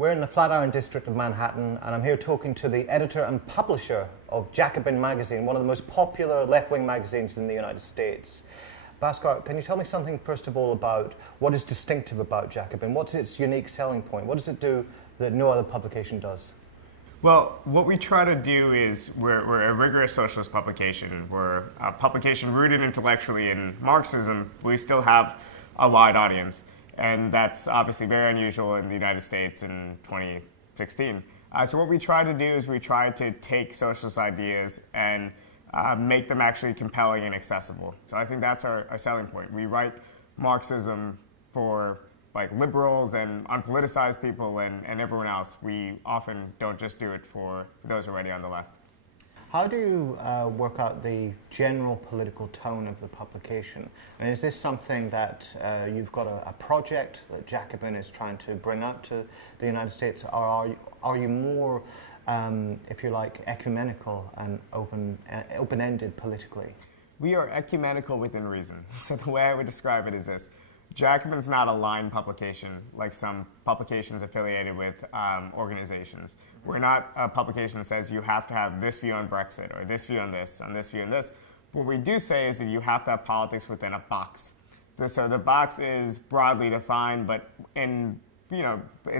We're in the Flatiron District of Manhattan, and I'm here talking to the editor and publisher of Jacobin magazine, one of the most popular left-wing magazines in the United States. Bhaskar, can you tell me something, first of all, about what is distinctive about Jacobin? What's its unique selling point? What does it do that no other publication does? Well, what we try to do is we're a rigorous socialist publication. We're a publication rooted intellectually in Marxism. We still have a wide audience, and that's obviously very unusual in the United States in 2016. So what we try to do is we try to take socialist ideas and make them actually compelling and accessible. So I think that's our selling point. We write Marxism for liberals and unpoliticized people and everyone else. We often don't just do it for those already on the left. How do you work out the general political tone of the publication? And is this something that you've got a project that Jacobin is trying to bring out to the United States, or are you more, if you like, ecumenical and open-ended politically? We are ecumenical within reason. So the way I would describe it is this. Jacobin's not a line publication like some publications affiliated with organizations. We're not a publication that says you have to have this view on Brexit or this view on this and this view on this. What we do say is that you have to have politics within a box. So the box is broadly defined, but in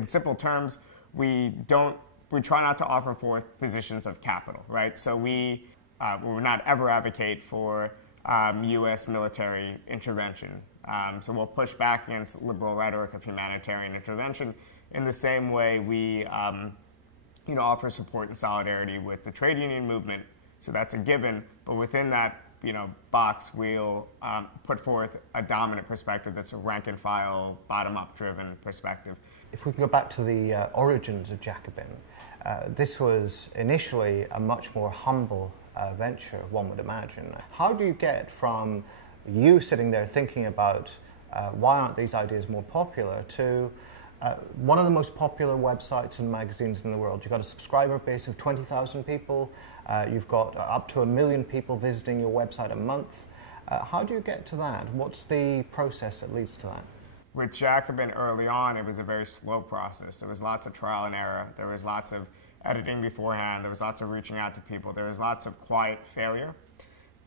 simple terms, we try not to offer forth positions of capital, right? So we will not ever advocate for U.S. military intervention. So we'll push back against liberal rhetoric of humanitarian intervention in the same way we offer support and solidarity with the trade union movement. So that's a given. But within that box, we'll put forth a dominant perspective that's a rank-and-file, bottom-up driven perspective. If we can go back to the origins of Jacobin, this was initially a much more humble venture, one would imagine. How do you get from you sitting there thinking about why aren't these ideas more popular to one of the most popular websites and magazines in the world? You've got a subscriber base of 20,000 people. You've got up to 1 million people visiting your website a month. How do you get to that? What's the process that leads to that? With Jacobin early on, it was a very slow process. There was lots of trial and error. There was lots of editing beforehand. There was lots of reaching out to people. There was lots of quiet failure.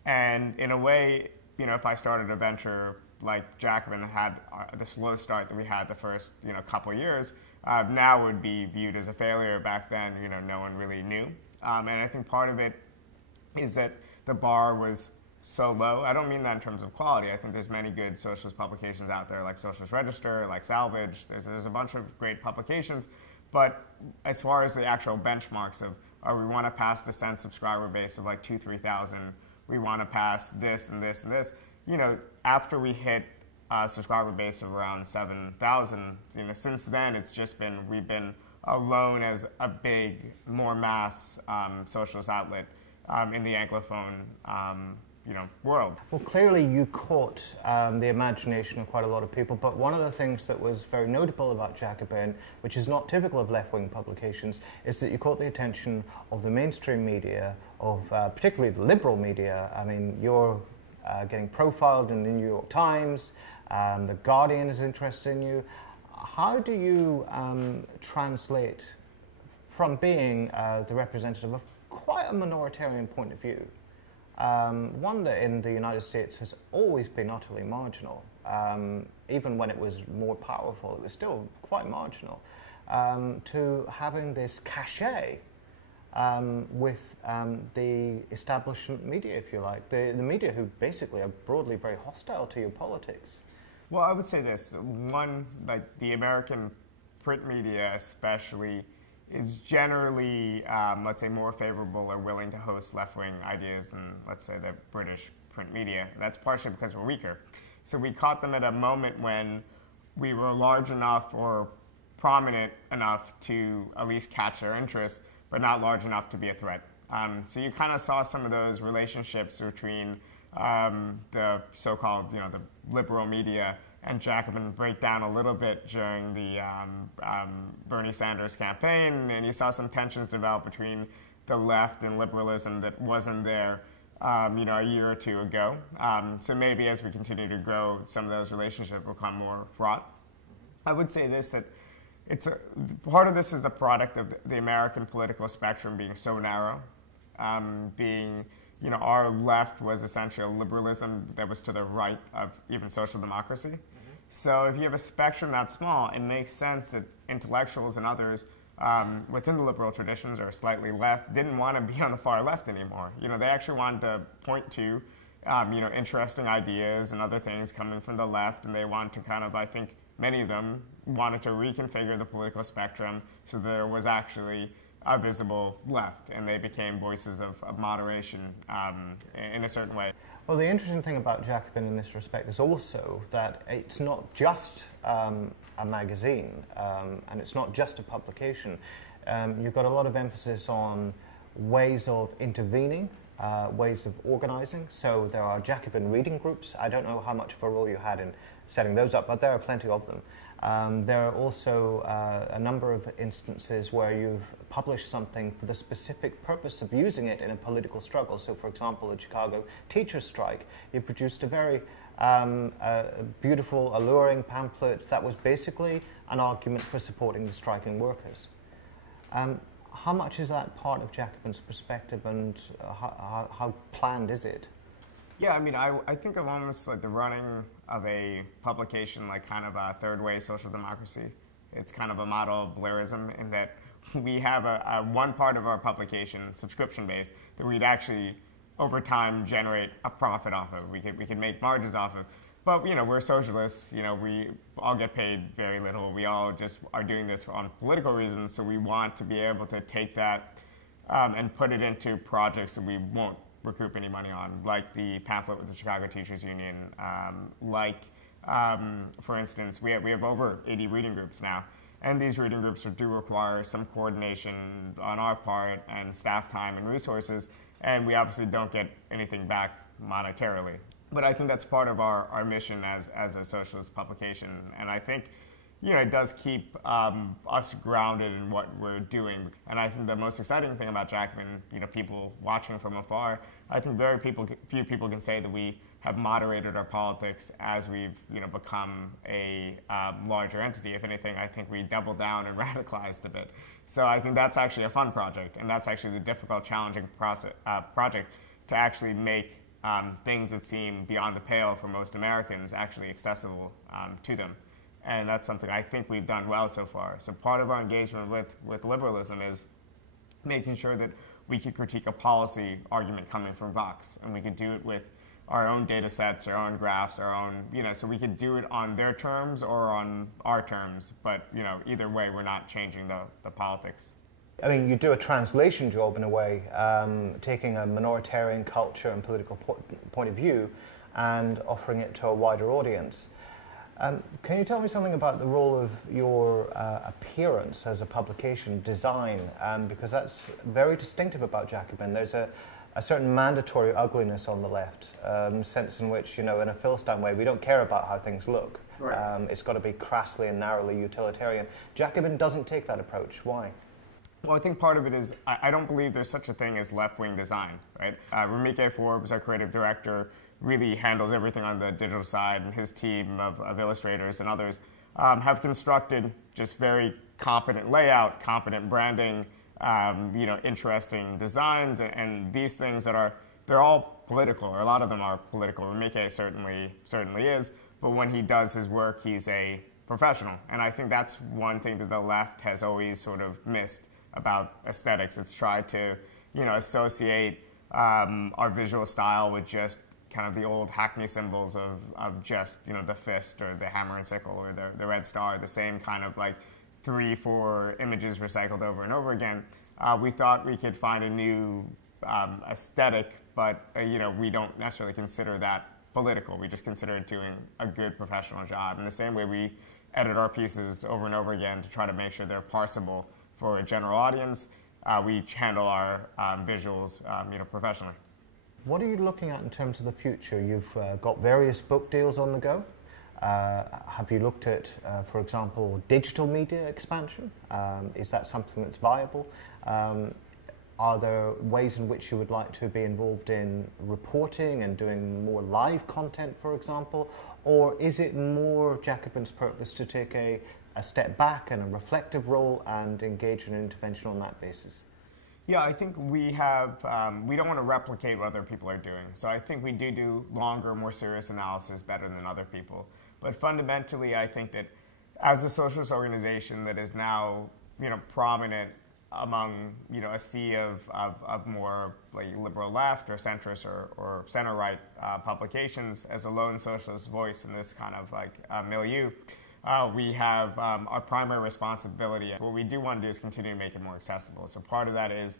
And in a way, if I started a venture like Jacobin had the slow start that we had the first couple of years, now would be viewed as a failure. Back then, no one really knew. And I think part of it is that the bar was so low. I don't mean that in terms of quality. I think there's many good socialist publications out there, like Socialist Register, like Salvage. There's a bunch of great publications. But as far as the actual benchmarks of, we want to pass the Cent subscriber base of 2,000-3,000, we want to pass this and this and this. After we hit a subscriber base of around 7,000, since then we've been alone as a big, more mass socialist outlet in the Anglophone world. Well, clearly you caught the imagination of quite a lot of people, but one of the things that was very notable about Jacobin, which is not typical of left-wing publications, is that you caught the attention of the mainstream media, of particularly the liberal media. I mean, you're getting profiled in the New York Times, The Guardian is interested in you. How do you translate from being the representative of quite a minoritarian point of view, one that in the United States has always been utterly marginal, even when it was more powerful, it was still quite marginal, to having this cachet with the establishment media, if you like, the media who basically are broadly very hostile to your politics? Well, I would say this. One, the American print media especially is generally, let's say, more favorable or willing to host left-wing ideas than, let's say, the British print media. That's partially because we're weaker. So we caught them at a moment when we were large enough or prominent enough to at least catch their interest, but not large enough to be a threat. So you kind of saw some of those relationships between the so-called, the liberal media and Jacobin break down a little bit during the Bernie Sanders campaign, and you saw some tensions develop between the left and liberalism that wasn't there, a year or two ago. So maybe as we continue to grow, some of those relationships become more fraught. I would say this, that part of this is the product of the American political spectrum being so narrow, our left was essentially a liberalism that was to the right of even social democracy. Mm-hmm. So if you have a spectrum that small, it makes sense that intellectuals and others within the liberal traditions or slightly left didn't want to be on the far left anymore. They actually wanted to point to interesting ideas and other things coming from the left, and they want to I think many of them wanted to reconfigure the political spectrum so there was actually a visible left, and they became voices of moderation in a certain way. Well, the interesting thing about Jacobin in this respect is also that it's not just a magazine, and it's not just a publication. You've got a lot of emphasis on ways of intervening, ways of organizing. So there are Jacobin reading groups. I don't know how much of a role you had in setting those up, but there are plenty of them. There are also a number of instances where you've published something for the specific purpose of using it in a political struggle. So, for example, the Chicago teachers' strike, you produced a very beautiful, alluring pamphlet that was basically an argument for supporting the striking workers. How much is that part of Jacobin's perspective, and how planned is it? Yeah, I think of almost like the running of a publication like kind of a third way social democracy. It's kind of a model of Blairism in that we have a one part of our publication, subscription-based, that we'd actually, over time, generate a profit off of. We could make margins off of. But, we're socialists. We all get paid very little. We all just are doing this on political reasons, so we want to be able to take that and put it into projects that we won't recoup any money on, like the pamphlet with the Chicago Teachers Union, for instance, we have over 80 reading groups now, and these reading groups do require some coordination on our part and staff time and resources, and we obviously don't get anything back monetarily. But I think that's part of our mission as a socialist publication, and I think it does keep us grounded in what we're doing. And I think the most exciting thing about Jacobin, people watching from afar, I think few people can say that we have moderated our politics as we've become a larger entity. If anything, I think we doubled down and radicalized a bit. So I think that's actually a fun project, and that's actually the difficult, challenging project to actually make things that seem beyond the pale for most Americans actually accessible to them. And that's something I think we've done well so far. So part of our engagement with liberalism is making sure that we could critique a policy argument coming from Vox, and we could do it with our own data sets, our own graphs, our own, so we could do it on their terms or on our terms, but, either way, we're not changing the politics. You do a translation job in a way, taking a minoritarian culture and political point of view and offering it to a wider audience. Can you tell me something about the role of your appearance as a publication, design, because that's very distinctive about Jacobin. There's a certain mandatory ugliness on the left, sense in which, in a Philistine way, we don't care about how things look. Right. It's got to be crassly and narrowly utilitarian. Jacobin doesn't take that approach. Why? Well, I think part of it is I don't believe there's such a thing as left-wing design, right? Ramike Forbes, our creative director, really handles everything on the digital side, and his team of illustrators and others have constructed just very competent layout, competent branding, interesting designs, and these things they're all political, or a lot of them are political. Ramike certainly is, but when he does his work, he's a professional, and I think that's one thing that the left has always sort of missed about aesthetics. It's tried to, associate our visual style with just kind of the old Hackney symbols of just, the fist or the hammer and sickle or the red star, the same kind of like 3-4 images recycled over and over again. We thought we could find a new aesthetic, but, we don't necessarily consider that political. We just consider it doing a good professional job. In the same way we edit our pieces over and over again to try to make sure they're parsable for a general audience, we handle our visuals, professionally. What are you looking at in terms of the future? You've got various book deals on the go. Have you looked at, for example, digital media expansion? Is that something that's viable? Are there ways in which you would like to be involved in reporting and doing more live content, for example? Or is it more Jacobin's purpose to take a a step back and a reflective role and engage in intervention on that basis? Yeah, I think we don't want to replicate what other people are doing. So I think we do longer, more serious analysis better than other people. But fundamentally, I think that as a socialist organization that is now, prominent among, a sea of more like liberal left or centrist or center-right publications, as a lone socialist voice in this kind of milieu, we have our primary responsibility. What we do want to do is continue to make it more accessible. So part of that is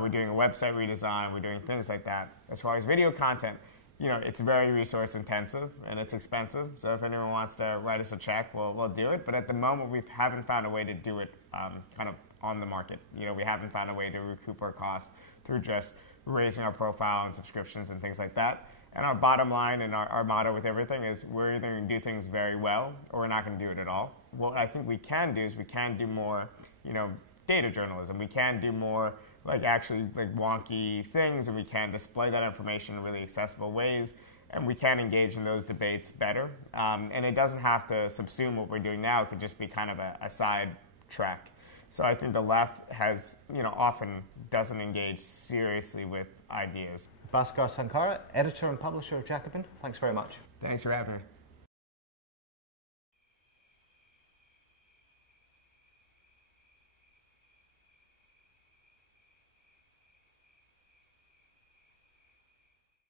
we're doing a website redesign, we're doing things like that. As far as video content, it's very resource intensive and it's expensive. So if anyone wants to write us a check, we'll do it. But at the moment, we haven't found a way to do it kind of on the market. We haven't found a way to recoup our costs through just raising our profile and subscriptions and things like that. And our bottom line and our motto with everything is we're either going to do things very well or we're not going to do it at all. What I think we can do is we can do more, data journalism. We can do more actually wonky things, and we can display that information in really accessible ways, and we can engage in those debates better. And it doesn't have to subsume what we're doing now. It could just be kind of a side track. So I think the left has, often doesn't engage seriously with ideas. Bhaskar Sankara, editor and publisher of Jacobin, thanks very much. Thanks for having me.